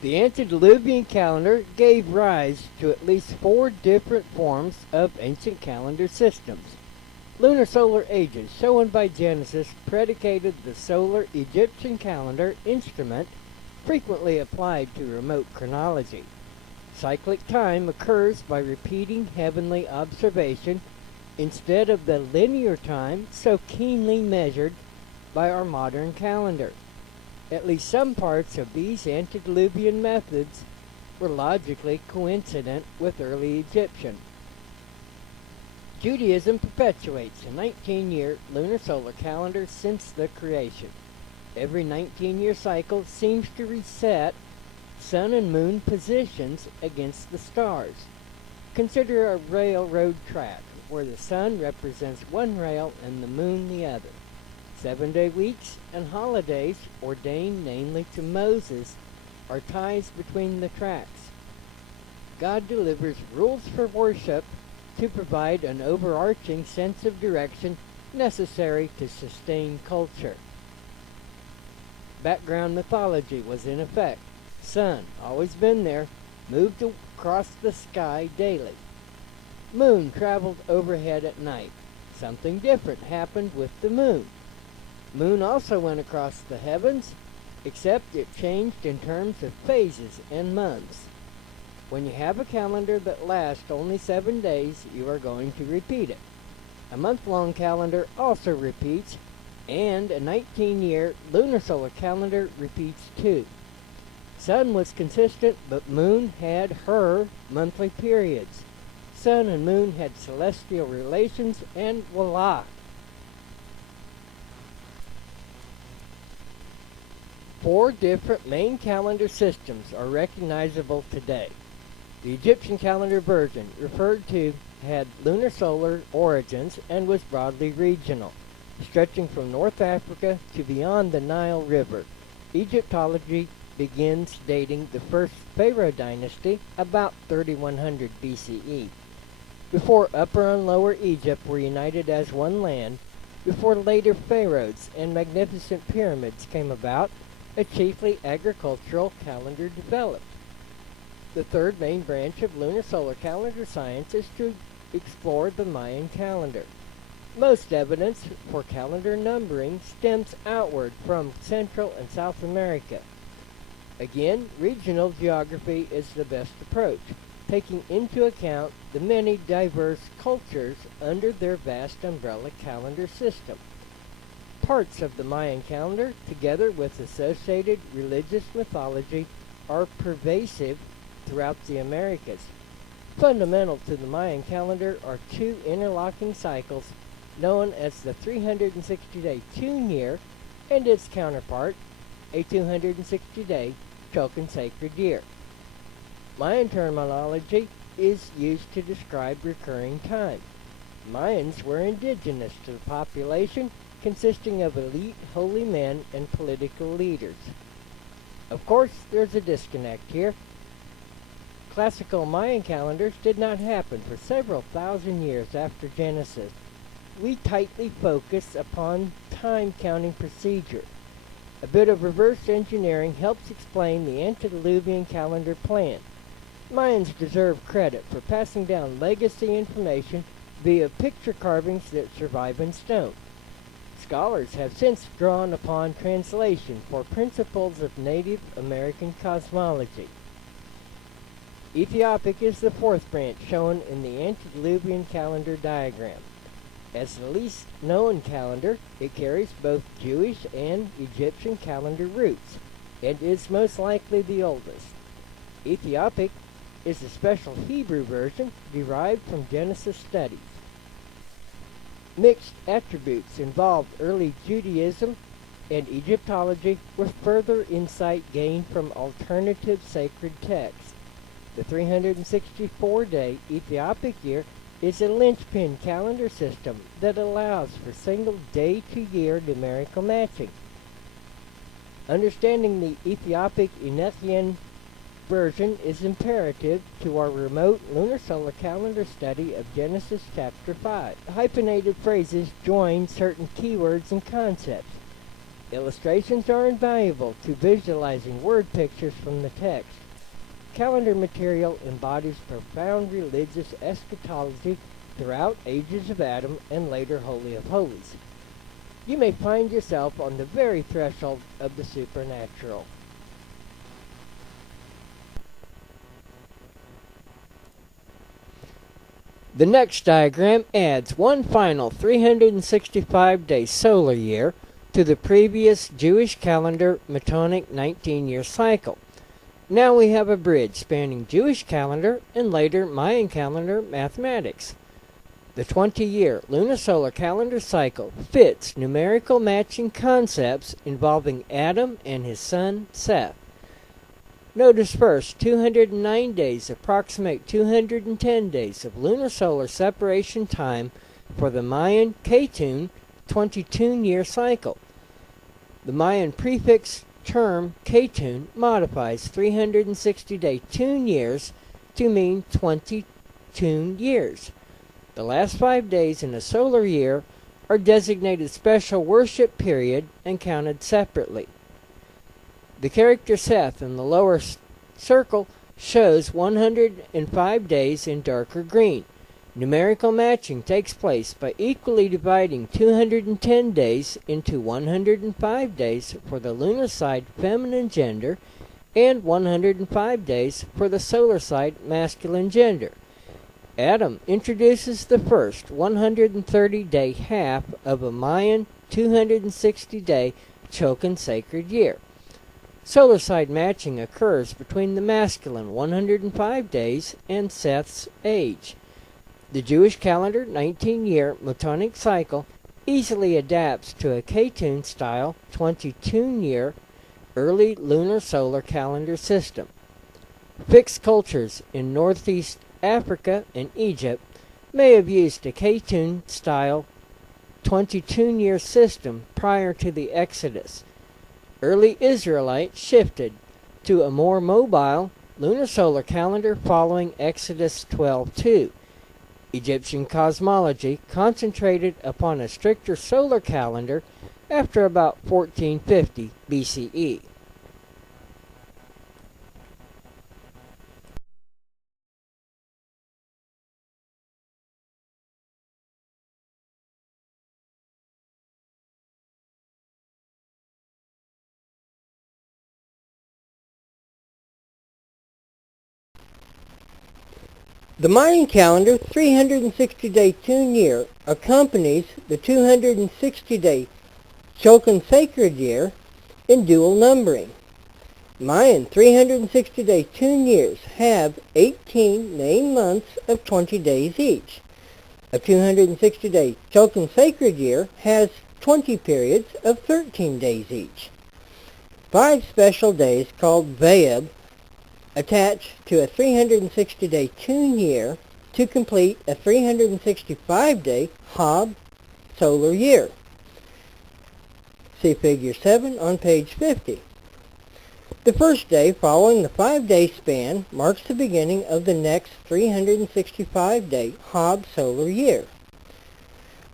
The Antediluvian calendar gave rise to at least four different forms of ancient calendar systems. Lunar solar ages shown by Genesis predicated the solar Egyptian calendar instrument frequently applied to remote chronology. Cyclic time occurs by repeating heavenly observation instead of the linear time so keenly measured by our modern calendar. At least some parts of these antediluvian methods were logically coincident with early Egyptian. Judaism perpetuates a 19-year lunar solar calendar since the creation. Every 19-year cycle seems to reset sun and moon positions against the stars. Consider a railroad track where the sun represents one rail and the moon the other. 7-day weeks and holidays ordained namely to Moses are ties between the tracks. God delivers rules for worship to provide an overarching sense of direction necessary to sustain culture. Background mythology was in effect. Sun, always been there, moved across the sky daily. Moon traveled overhead at night. Something different happened with the moon. Moon also went across the heavens, except it changed in terms of phases and months. When you have a calendar that lasts only 7 days, you are going to repeat it. A month-long calendar also repeats, and a 19-year lunar solar calendar repeats too. Sun was consistent, but Moon had her monthly periods. Sun and Moon had celestial relations, and Wahlah. Four different main calendar systems are recognizable today. The Egyptian calendar version, referred to, had lunar solar origins and was broadly regional, stretching from North Africa to beyond the Nile River. Egyptology begins dating the first Pharaoh dynasty about 3100 BCE. Before Upper and Lower Egypt were united as one land, before later pharaohs and magnificent pyramids came about, a chiefly agricultural calendar developed. The third main branch of lunar solar calendar science is to explore the Mayan calendar. Most evidence for calendar numbering stems outward from Central and South America. Again, regional geography is the best approach, taking into account the many diverse cultures under their vast umbrella calendar system. Parts of the Mayan calendar, together with associated religious mythology, are pervasive throughout the Americas. Fundamental to the Mayan calendar are two interlocking cycles known as the 360-day tune year and its counterpart, a 260-day token sacred year. Mayan terminology is used to describe recurring time. Mayans were indigenous to the population, consisting of elite holy men and political leaders. Of course, there's a disconnect here. Classical Mayan calendars did not happen for several thousand years after Genesis. We tightly focus upon time counting procedure. A bit of reverse engineering helps explain the antediluvian calendar plan. Mayans deserve credit for passing down legacy information via picture carvings that survive in stone. Scholars have since drawn upon translation for principles of Native American cosmology. Ethiopic is the fourth branch shown in the antediluvian calendar diagram. As the least known calendar, it carries both Jewish and Egyptian calendar roots, and is most likely the oldest. Ethiopic is a special Hebrew version derived from Genesis studies. Mixed attributes involved early Judaism and Egyptology, with further insight gained from alternative sacred texts. The 364-day Ethiopic year is a linchpin calendar system that allows for single day-to-year numerical matching. Understanding the Ethiopic Enochian version is imperative to our remote lunar solar calendar study of Genesis chapter 5. Hyphenated phrases join certain keywords and concepts. Illustrations are invaluable to visualizing word pictures from the text. Calendar material embodies profound religious eschatology throughout ages of Adam and later Holy of Holies. You may find yourself on the very threshold of the supernatural. The next diagram adds one final 365-day solar year to the previous Jewish calendar Metonic 19-year cycle. Now we have a bridge spanning Jewish calendar and later Mayan calendar mathematics. The 20-year lunar-solar calendar cycle fits numerical matching concepts involving Adam and his son Seth. Notice first, 209 days approximate 210 days of lunar-solar separation time for the Mayan Ketun 22-year cycle. The Mayan prefix term Ketun modifies 360-day tune years to mean 20 tune years. The last 5 days in a solar year are designated special worship period and counted separately. The character Seth in the lower circle shows 105 days in darker green. Numerical matching takes place by equally dividing 210 days into 105 days for the lunar side feminine gender and 105 days for the solar side masculine gender. Adam introduces the first 130-day half of a Mayan 260-day Chokan sacred year. Solar side matching occurs between the masculine 105 days and Seth's age. The Jewish calendar 19-year Metonic cycle easily adapts to a Ketun-style 22-year early lunar solar calendar system. Fixed cultures in northeast Africa and Egypt may have used a Ketun-style 22-year system prior to the Exodus. Early Israelites shifted to a more mobile lunar solar calendar following Exodus 12:2. Egyptian cosmology concentrated upon a stricter solar calendar after about 1450 BCE. The Mayan calendar 360-day tune year accompanies the 260-day Chokan sacred year in dual numbering. Mayan 360-day tune years have 18 main months of 20 days each. A 260-day Chokan sacred year has 20 periods of 13 days each. 5 special days called Vayab attach to a 360-day tune year to complete a 365-day Hab solar year. See Figure 7 on page 50. The first day following the 5-day span marks the beginning of the next 365-day Hab solar year.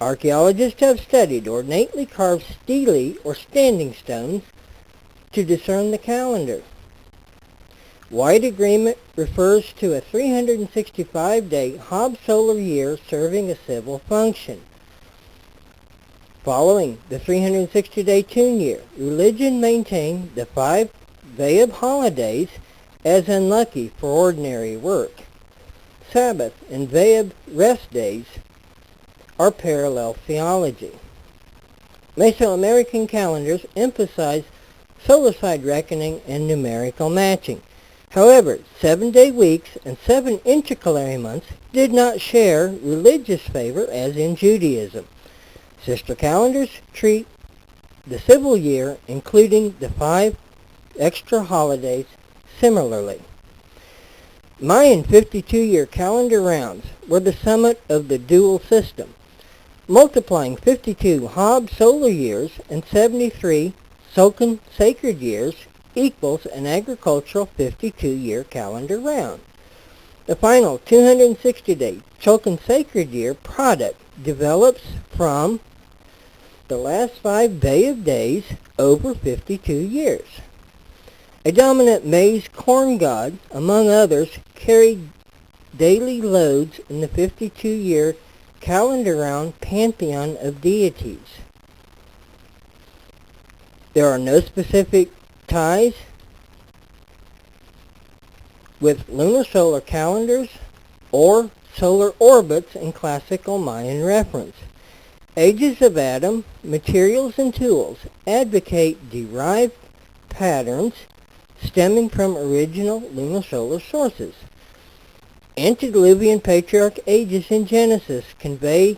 Archaeologists have studied ornately carved stelae or standing stones to discern the calendar. White agreement refers to a 365-day Hab solar year serving a civil function. Following the 360-day tune year, religion maintained the 5 Vayab holidays as unlucky for ordinary work. Sabbath and Vayab rest days are parallel theology. Mesoamerican calendars emphasize solar side reckoning and numerical matching. However, 7-day weeks and 7 intercalary months did not share religious favor as in Judaism. Sister calendars treat the civil year, including the 5 extra holidays, similarly. Mayan 52-year calendar rounds were the summit of the dual system, multiplying 52 Hab solar years and 73 Chokan sacred years equals an agricultural 52-year calendar round. The final 260-day Chokan sacred year product develops from the last 5 day of days over 52 years. A dominant maize corn god, among others, carried daily loads in the 52-year calendar-round pantheon of deities. There are no specific ties with lunar solar calendars or solar orbits in classical Mayan reference. Ages of Adam, Materials and Tools advocate derived patterns stemming from original lunar solar sources. Antediluvian patriarch ages in Genesis convey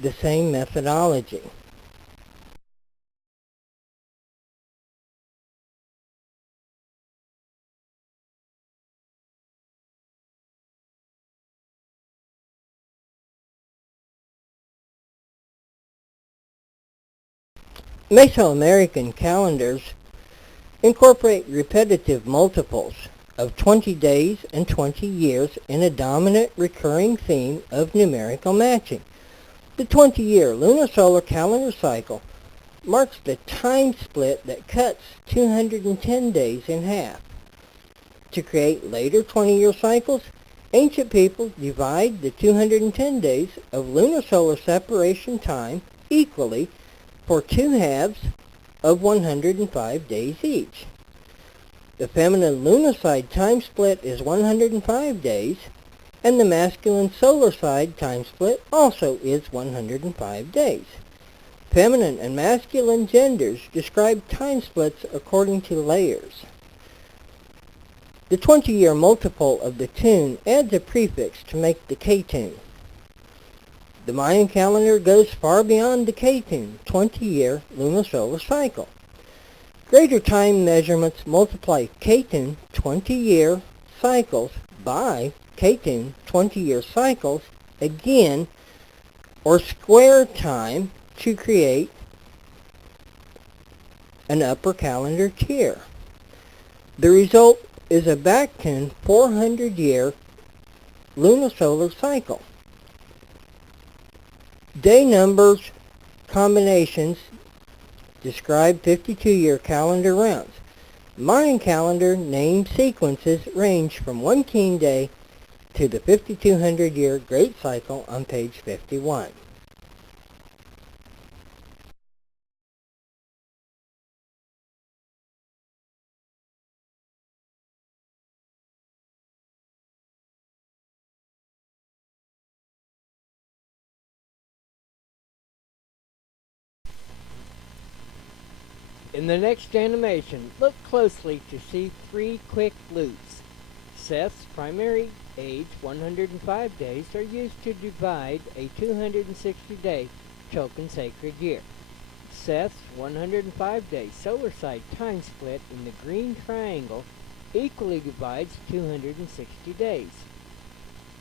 the same methodology. Mesoamerican calendars incorporate repetitive multiples of 20 days and 20 years in a dominant recurring theme of numerical matching. The 20-year lunar solar calendar cycle marks the time split that cuts 210 days in half. To create later 20-year cycles, ancient peoples divide the 210 days of lunar solar separation time equally for 2 halves of 105 days each. The feminine lunar side time split is 105 days, and the masculine solar side time split also is 105 days. Feminine and masculine genders describe time splits according to layers. The 20-year multiple of the tune adds a prefix to make the K-tune. The Mayan calendar goes far beyond the K-tune 20-year lunar solar cycle. Greater time measurements multiply K-tune 20-year cycles by K-tune 20-year cycles again, or square time, to create an upper calendar tier. The result is a back-tune 400-year lunar solar cycle. Day numbers combinations describe 52-year calendar rounds. Mayan calendar name sequences range from 1 king day to the 5200-year Great Cycle on page 51. In the next animation, look closely to see 3 quick loops. Seth's primary age, 105 days, are used to divide a 260-day token sacred year. Seth's 105-day solar side time split in the green triangle equally divides 260 days.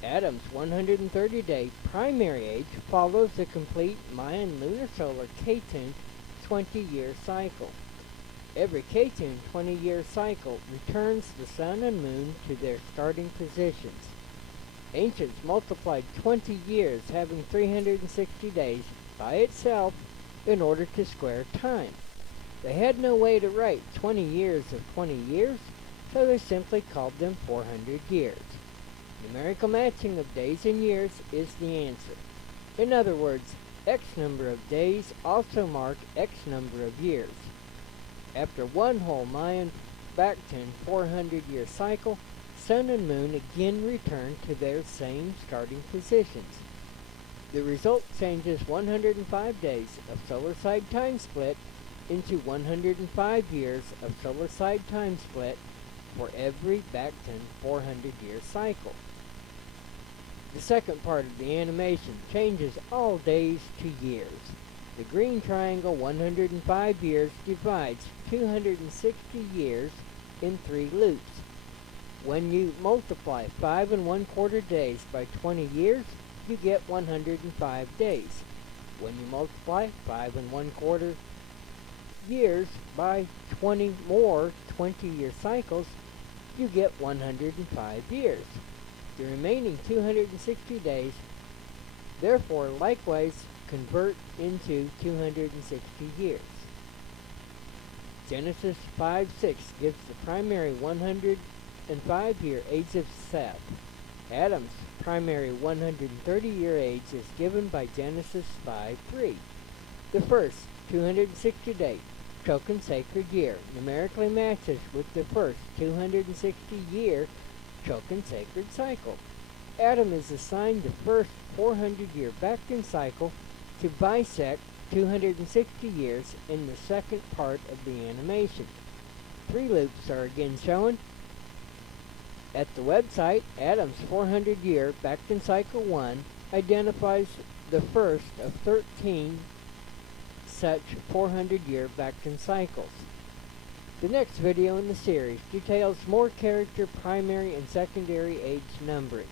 Adam's 130-day primary age follows the complete Mayan lunar solar K-tune 20-year cycle. Every K-tune 20-year cycle returns the sun and moon to their starting positions. Ancients multiplied 20 years, having 360 days, by itself in order to square time. They had no way to write 20 years of 20 years, so they simply called them 400 years. Numerical matching of days and years is the answer. In other words, X number of days also mark X number of years. After one whole Mayan back-tune 400-year cycle, sun and moon again return to their same starting positions. The result changes 105 days of solar side time split into 105 years of solar side time split for every back-tune 400-year cycle. The second part of the animation changes all days to years. The green triangle 105 years divides 260 years in 3 loops. When you multiply 5 1/4 days by 20 years, you get 105 days. When you multiply 5 1/4 years by 20 more 20-year cycles, you get 105 years. The remaining 260 days, therefore, likewise convert into 260 years. Genesis 5:6 gives the primary 105-year age of Seth. Adam's primary 130-year age is given by Genesis 5:3. The first 260-day token sacred year numerically matches with the first 260-year token sacred cycle. Adam is assigned the first 400-year Bactrian cycle to bisect 260 years in the second part of the animation. 3 loops are again shown. At the website, Adam's 400-year Bactrian cycle 1 identifies the first of 13 such 400-year Bactrian cycles. The next video in the series details more character primary and secondary age numbering.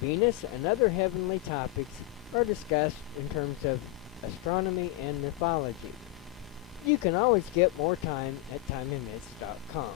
Venus and other heavenly topics are discussed in terms of astronomy and mythology. You can always get more time at timeandmyths.com.